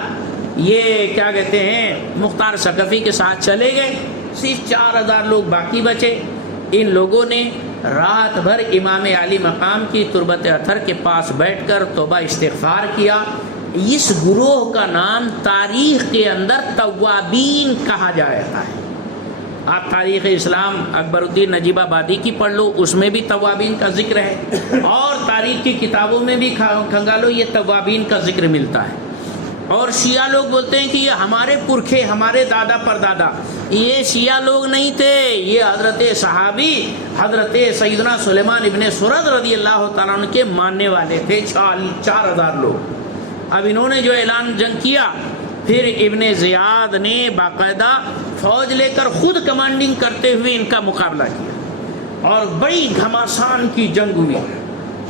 یہ کیا کہتے ہیں مختار ثقفی کے ساتھ چلے گئے، صرف 4,000 لوگ باقی بچے۔ ان لوگوں نے رات بھر امام علی مقام کی تربت اطہر کے پاس بیٹھ کر توبہ استغفار کیا۔ اس گروہ کا نام تاریخ کے اندر توابین کہا جاتا ہے۔ آپ تاریخ اسلام اکبر الدین نجیب آبادی کی پڑھ لو، اس میں بھی توابین کا ذکر ہے، اور تاریخ کی کتابوں میں بھی کھنگالو یہ توابین کا ذکر ملتا ہے۔ اور شیعہ لوگ بولتے ہیں کہ یہ ہمارے پرکھے، ہمارے دادا پردادا یہ شیعہ لوگ نہیں تھے، یہ حضرت صحابی حضرت سیدنا سلیمان ابن سرد رضی اللہ تعالیٰ عنہ کے ماننے والے تھے، 4000 لوگ۔ اب انہوں نے جو اعلان جنگ کیا، پھر ابن زیاد نے باقاعدہ فوج لے کر خود کمانڈنگ کرتے ہوئے ان کا مقابلہ کیا، اور بڑی گھماسان کی جنگ ہوئی۔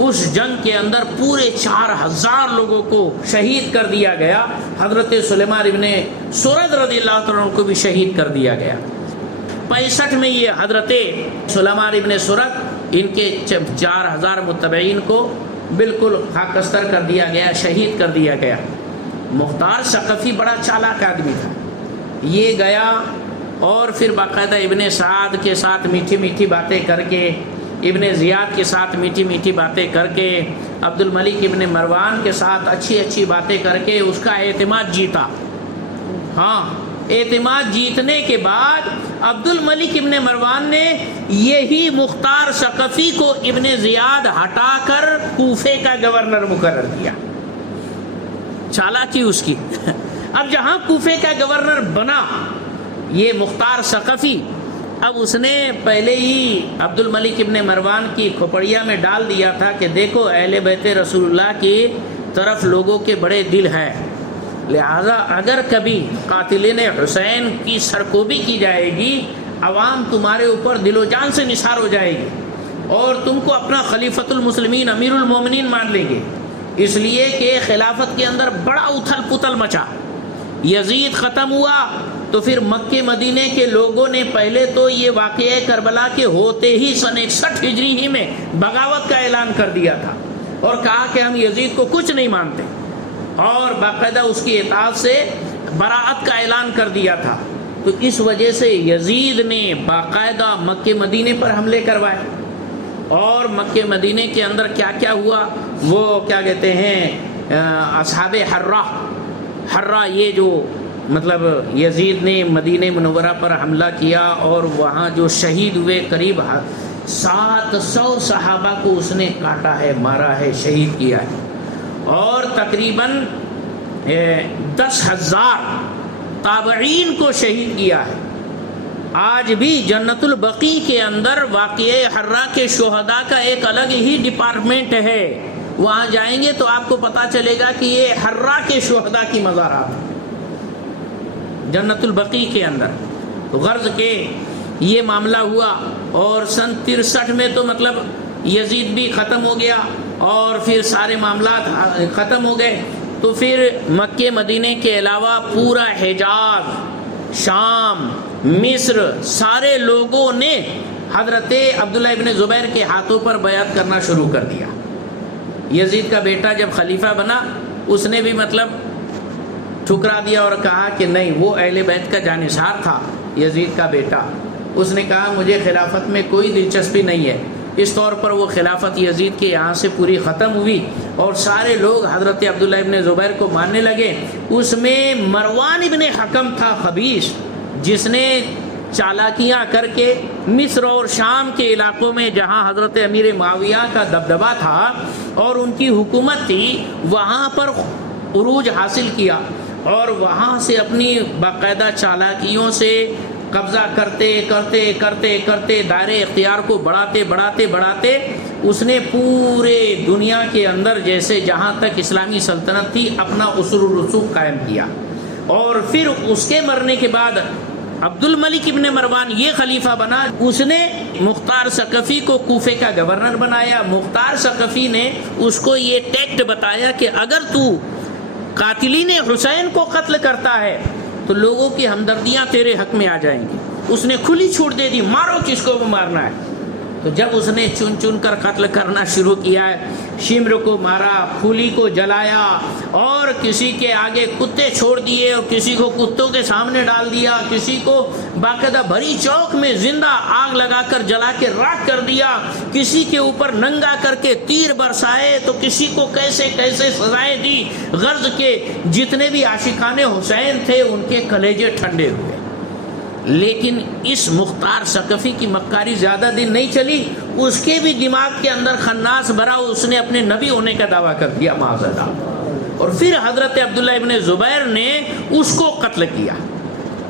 اس جنگ کے اندر پورے 4000 لوگوں کو شہید کر دیا گیا، حضرت سلیمان ابن سرد رضی اللہ عنہ کو بھی شہید کر دیا گیا۔ 65 میں یہ حضرت سلیمان ابن سرد ان کے 4000 متبعین کو بالکل خاکستر کر دیا گیا، شہید کر دیا گیا۔ مختار ثقفی بڑا چالاک آدمی تھا، یہ گیا اور پھر باقاعدہ ابن سعد کے ساتھ میٹھی میٹھی باتیں کر کے، ابن زیاد کے ساتھ میٹھی میٹھی باتیں کر کے، عبد الملک ابن مروان کے ساتھ اچھی اچھی باتیں کر کے اس کا اعتماد جیتا۔ ہاں، اعتماد جیتنے کے بعد عبد الملک ابن مروان نے یہی مختار ثقفی کو ابن زیاد ہٹا کر کوفے کا گورنر مقرر کیا۔ چالاکی اس کی۔ اب جہاں کوفے کا گورنر بنا یہ مختار ثقفی، اب اس نے پہلے ہی عبد الملک ابن مروان کی کھوپڑیا میں ڈال دیا تھا کہ دیکھو اہل بیت رسول اللہ کی طرف لوگوں کے بڑے دل ہیں، لہذا اگر کبھی قاتلین حسین کی سرکوبی کی جائے گی، عوام تمہارے اوپر دل و جان سے نثار ہو جائے گی اور تم کو اپنا خلیفۃ المسلمین امیر المومنین مان لیں گے۔ اس لیے کہ خلافت کے اندر بڑا اتھل پتل مچا، یزید ختم ہوا تو پھر مکے مدینے کے لوگوں نے پہلے تو یہ واقعہ کربلا کے ہوتے ہی سن 61 ہجری ہی میں بغاوت کا اعلان کر دیا تھا اور کہا کہ ہم یزید کو کچھ نہیں مانتے، اور باقاعدہ اس کی اطاعت سے براءت کا اعلان کر دیا تھا۔ تو اس وجہ سے یزید نے باقاعدہ مکے مدینے پر حملے کروائے، اور مکے مدینے کے اندر کیا کیا ہوا وہ کیا کہتے ہیں اصحاب حرہ، یہ جو مطلب یزید نے مدینہ منورہ پر حملہ کیا اور وہاں جو شہید ہوئے، قریب 700 صحابہ کو اس نے کاٹا ہے، مارا ہے، شہید کیا ہے، اور تقریباً 10,000 تابعین کو شہید کیا ہے۔ آج بھی جنت البقیع کے اندر واقعہ حرہ کے شہداء کا ایک الگ ہی ڈپارٹمنٹ ہے، وہاں جائیں گے تو آپ کو پتا چلے گا کہ یہ حرہ کے شہداء کی مزارات ہیں جنت البقیع کے اندر۔ تو غرض کہ یہ معاملہ ہوا، اور سن 63 میں تو مطلب یزید بھی ختم ہو گیا اور پھر سارے معاملات ختم ہو گئے۔ تو پھر مکے مدینے کے علاوہ پورا حجاز، شام، مصر، سارے لوگوں نے حضرت عبداللہ ابن زبیر کے ہاتھوں پر بیعت کرنا شروع کر دیا۔ یزید کا بیٹا جب خلیفہ بنا، اس نے بھی مطلب ٹھکرا دیا اور کہا کہ نہیں، وہ اہل بیت کا جانثار تھا یزید کا بیٹا، اس نے کہا مجھے خلافت میں کوئی دلچسپی نہیں ہے۔ اس طور پر وہ خلافت یزید کے یہاں سے پوری ختم ہوئی اور سارے لوگ حضرت عبداللہ ابن زبیر کو ماننے لگے۔ اس میں مروان ابن حکم تھا خبیث، جس نے چالاکیاں کر کے مصر اور شام کے علاقوں میں جہاں حضرت امیر معاویہ کا دبدبہ تھا اور ان کی حکومت تھی، وہاں پر عروج حاصل کیا، اور وہاں سے اپنی باقاعدہ چالاکیوں سے قبضہ کرتے کرتے کرتے کرتے دائرے اختیار کو بڑھاتے اس نے پورے دنیا کے اندر جیسے جہاں تک اسلامی سلطنت تھی اپنا اصول و رسوخ قائم کیا۔ اور پھر اس کے مرنے کے بعد عبد الملک ابن مروان یہ خلیفہ بنا، اس نے مختار ثقفی کو کوفے کا گورنر بنایا۔ مختار ثقفی نے اس کو یہ ٹیکٹ بتایا کہ اگر تو قاتلین حسین کو قتل کرتا ہے تو لوگوں کی ہمدردیاں تیرے حق میں آ جائیں گی۔ اس نے کھلی چھوٹ دے دی، مارو جس کو وہ مارنا ہے۔ تو جب اس نے چن چن کر قتل کرنا شروع کیا ہے، شمر کو مارا، پھولی کو جلایا، اور کسی کے آگے کتے چھوڑ دیے اور کسی کو کتوں کے سامنے ڈال دیا، کسی کو باقاعدہ بھری چوک میں زندہ آگ لگا کر جلا کے راکھ کر دیا، کسی کے اوپر ننگا کر کے تیر برسائے، تو کسی کو کیسے کیسے سزائیں دی۔ غرض کے جتنے بھی عاشقان حسین تھے ان کے کلیجے ٹھنڈے ہوئے۔ لیکن اس مختار ثقفی کی مکاری زیادہ دن نہیں چلی، اس کے بھی دماغ کے اندر خناس بھرا، اس نے اپنے نبی ہونے کا دعویٰ کر دیا معاذ اللہ، اور پھر حضرت عبداللہ ابن زبیر نے اس کو قتل کیا۔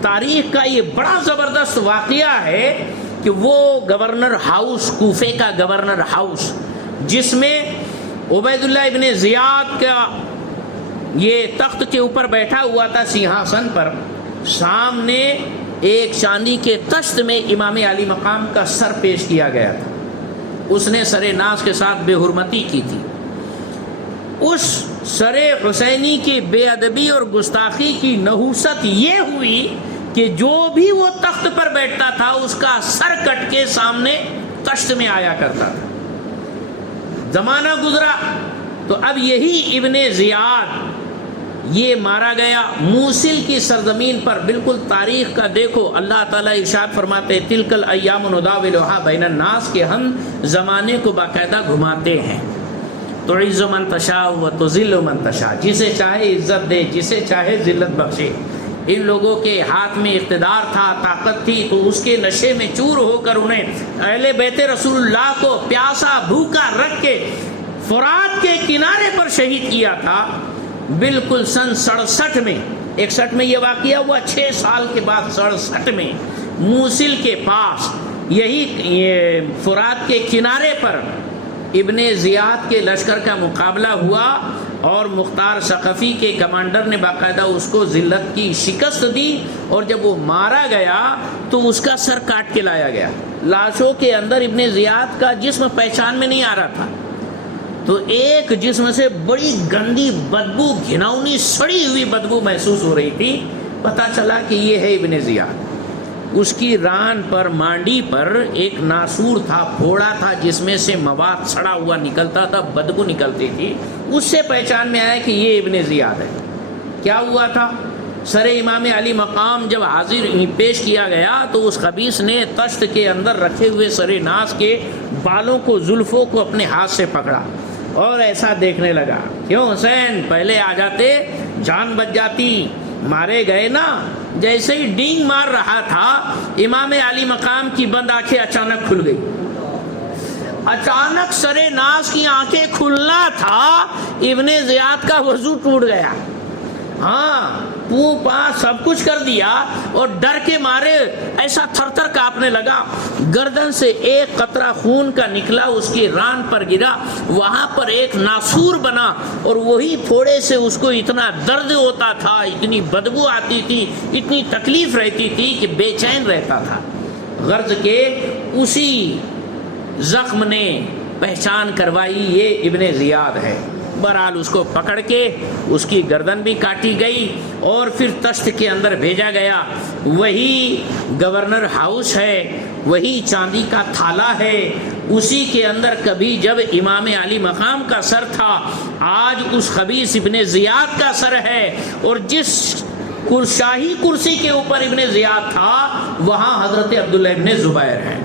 تاریخ کا یہ بڑا زبردست واقعہ ہے کہ وہ گورنر ہاؤس، کوفے کا گورنر ہاؤس، جس میں عبید اللہ ابن زیاد کا یہ تخت کے اوپر بیٹھا ہوا تھا سنہاسن پر، سامنے ایک چاندی کے تشت میں امام علی مقام کا سر پیش کیا گیا تھا. اس نے سر ناز کے ساتھ بے حرمتی کی تھی. اس سر حسینی کی بے ادبی اور گستاخی کی نحوست یہ ہوئی کہ جو بھی وہ تخت پر بیٹھتا تھا اس کا سر کٹ کے سامنے تشت میں آیا کرتا تھا. زمانہ گزرا تو اب یہی ابن زیاد یہ مارا گیا موصل کی سرزمین پر. بالکل تاریخ کا دیکھو، اللہ تعالیٰ ارشاد فرماتے تلک الایام نداولها بین الناس، کہ ہم زمانے کو باقاعدہ گھماتے ہیں. تعز من تشاء و تذل من تشاء، جسے چاہے عزت دے، جسے چاہے ذلت بخشے. ان لوگوں کے ہاتھ میں اقتدار تھا، طاقت تھی، تو اس کے نشے میں چور ہو کر انہیں اہل بیت رسول اللہ کو پیاسا بھوکا رکھ کے فرات کے کنارے پر شہید کیا تھا. بالکل سن 67 میں، 61 میں یہ واقعہ ہوا، 6 سال کے بعد 67 میں موصل کے پاس یہی فرات کے کنارے پر ابن زیاد کے لشکر کا مقابلہ ہوا اور مختار ثقفی کے کمانڈر نے باقاعدہ اس کو ذلت کی شکست دی. اور جب وہ مارا گیا تو اس کا سر کاٹ کے لایا گیا. لاشوں کے اندر ابن زیاد کا جسم پہچان میں نہیں آ رہا تھا، تو ایک جسم سے بڑی گندی بدبو، گھناؤنی سڑی ہوئی بدبو محسوس ہو رہی تھی. پتہ چلا کہ یہ ہے ابن زیاد. اس کی ران پر، مانڈی پر ایک ناسور تھا، پھوڑا تھا، جس میں سے مواد سڑا ہوا نکلتا تھا، بدبو نکلتی تھی. اس سے پہچان میں آیا کہ یہ ابن زیاد ہے. کیا ہوا تھا؟ سر امام علی مقام جب حاضر پیش کیا گیا تو اس خبیث نے تشت کے اندر رکھے ہوئے سر ناز کے بالوں کو، زلفوں کو اپنے ہاتھ سے پکڑا اور ایسا دیکھنے لگا، کیوں حسین پہلے آ جاتے جان بچ جاتی. مارے گئے نا. جیسے ہی ڈینگ مار رہا تھا امام علی مقام کی بند آنکھیں اچانک کھل گئی. اچانک سر ناز کی آنکھیں کھلنا تھا، ابن زیاد کا وضو ٹوٹ گیا. ہاں، پو پا سب کچھ کر دیا اور ڈر کے مارے ایسا تھر تھر کانپنے لگا. گردن سے ایک قطرہ خون کا نکلا، اس کی ران پر گرا، وہاں پر ایک ناسور بنا اور وہی پھوڑے سے اس کو اتنا درد ہوتا تھا، اتنی بدبو آتی تھی، اتنی تکلیف رہتی تھی کہ بے چین رہتا تھا. غرض کے اسی زخم نے پہچان کروائی یہ ابن زیاد ہے. بہرحال اس کو پکڑ کے اس کی گردن بھی کاٹی گئی اور پھر تشت کے اندر بھیجا گیا. وہی گورنر ہاؤس ہے، وہی چاندی کا تھالا ہے، اسی کے اندر کبھی جب امام علی مقام کا سر تھا، آج اس خبیث ابن زیاد کا سر ہے. اور جس شاہی کرسی کے اوپر ابن زیاد تھا وہاں حضرت عبداللہ ابن زبیر ہے.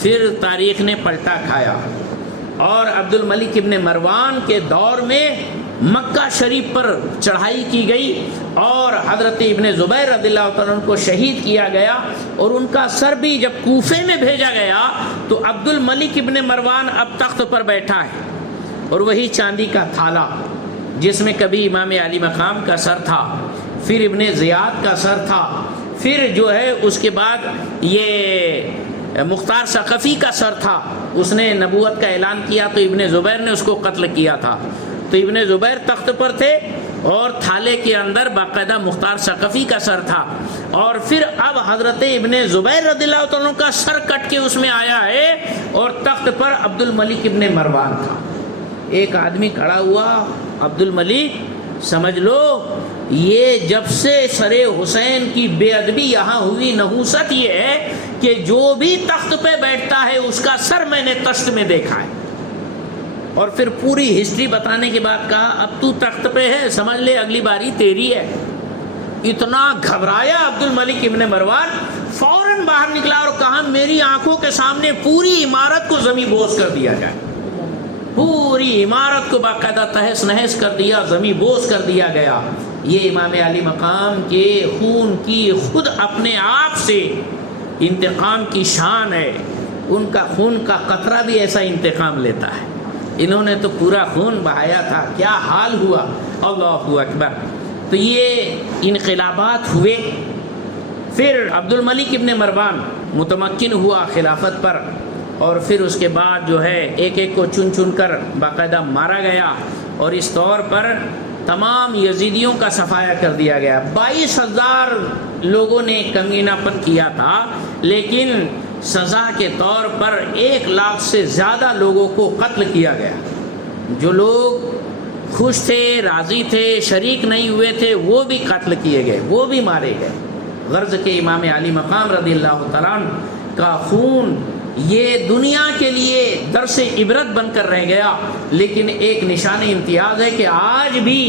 پھر تاریخ نے پلٹا کھایا اور عبد الملک ابن مروان کے دور میں مکہ شریف پر چڑھائی کی گئی اور حضرت ابن زبیر رضی اللہ تعالیٰ عنہ کو شہید کیا گیا. اور ان کا سر بھی جب کوفے میں بھیجا گیا تو عبد الملک ابن مروان اب تخت پر بیٹھا ہے اور وہی چاندی کا تھالا جس میں کبھی امام علی مقام کا سر تھا، پھر ابن زیاد کا سر تھا، پھر جو ہے اس کے بعد یہ مختار ثقفی کا سر تھا. اس نے نبوت کا اعلان کیا تو ابن زبیر نے اس کو قتل کیا تھا. تو ابن زبیر تخت پر تھے اور تھالے کے اندر باقاعدہ مختار ثقفی کا سر تھا. اور پھر اب حضرت ابن زبیر رضی اللہ تعالیٰ کا سر کٹ کے اس میں آیا ہے اور تخت پر عبد الملک ابن مروان تھا. ایک آدمی کھڑا ہوا، عبد الملک سمجھ لو یہ جب سے سر حسین کی بے ادبی یہاں ہوئی، نحوست یہ ہے کہ جو بھی تخت پہ بیٹھتا ہے اس کا سر میں نے تشت میں دیکھا ہے. اور پھر پوری ہسٹری بتانے کے بعد کہا اب تو تخت پہ ہے، سمجھ لے اگلی باری تیری ہے. اتنا گھبرایا عبد الملک ابن مروان، فوراً باہر نکلا اور کہا میری آنکھوں کے سامنے پوری عمارت کو زمین بوس کر دیا جائے. پوری عمارت کو باقاعدہ تہس نہس کر دیا، زمین بوس کر دیا گیا. یہ امام علی مقام کے خون کی خود اپنے آپ سے انتقام کی شان ہے. ان کا خون کا قطرہ بھی ایسا انتقام لیتا ہے. انہوں نے تو پورا خون بہایا تھا، کیا حال ہوا. اللہ اکبر. تو یہ انقلابات ہوئے پھر عبد الملک ابن مروان متمکن ہوا خلافت پر، اور پھر اس کے بعد جو ہے ایک ایک کو چن چن کر باقاعدہ مارا گیا، اور اس طور پر تمام یزیدیوں کا صفایا کر دیا گیا۔ 22,000 لوگوں نے کمینہ پن کیا تھا، لیکن سزا کے طور پر 1,00,000 سے زیادہ لوگوں کو قتل کیا گیا۔ جو لوگ خوش تھے، راضی تھے، شریک نہیں ہوئے تھے، وہ بھی قتل کیے گئے، وہ بھی مارے گئے۔ غرض کہ امام علی مقام رضی اللہ تعالیٰ عنہ کا خون یہ دنیا کے لیے درس عبرت بن کر رہ گیا، لیکن ایک نشان امتیاز ہے کہ آج بھی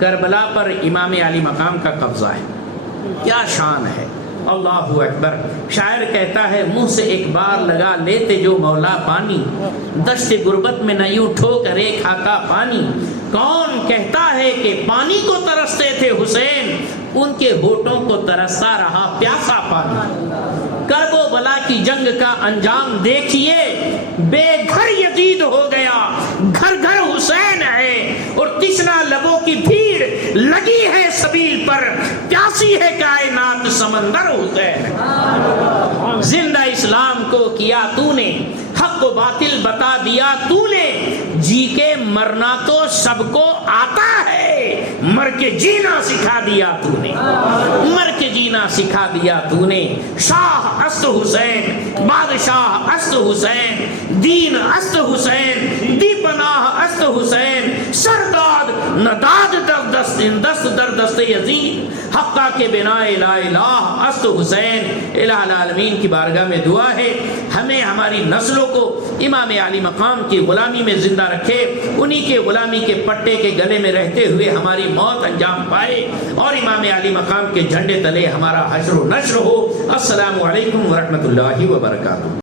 کربلا پر امام علی مقام کا قبضہ ہے۔ کیا شان ہے، اللہ اکبر۔ شاعر کہتا ہے منہ سے ایک بار لگا لیتے جو مولا پانی، دشت غربت میں نہ یوں ٹھوکر ایک خاکا پانی۔ کون کہتا ہے کہ پانی کو ترستے تھے حسین، ان کے ہونٹوں کو ترستا رہا پیاسا پانی۔ کرب و بلا کی جنگ کا انجام دیکھیے، بے گھر یزید ہو گیا، گھر گھر حسین ہے، اور تشنا لبوں کی بھیڑ لگی ہے سبیل پر، پیاسی ہے کائنات سمندر حسین۔ زندہ اسلام کو کیا تو نے، حق و باطل بتا دیا تو نے، جی کے مرنا تو سب کو آتا ہے، مر کے جینا سکھا دیا تو نے، مر کے جینا سکھا دیا تو نے۔ شاہ است حسین، بادشاہ است حسین، دین است حسین، دی پناہ است حسین، سرداد نداد دست در دست یزید، حقہ کے بنا لا الہ است حسین۔ الہ العالمین کی بارگاہ میں دعا ہے ہمیں ہماری نسلوں کو امام علی مقام کی غلامی میں زندہ رکھے، انہی کے غلامی کے پٹے کے گلے میں رہتے ہوئے ہماری موت انجام پائے، اور امام علی مقام کے جھنڈے تلے ہمارا حشر و نشر ہو۔ السلام علیکم ورحمۃ اللہ وبرکاتہ۔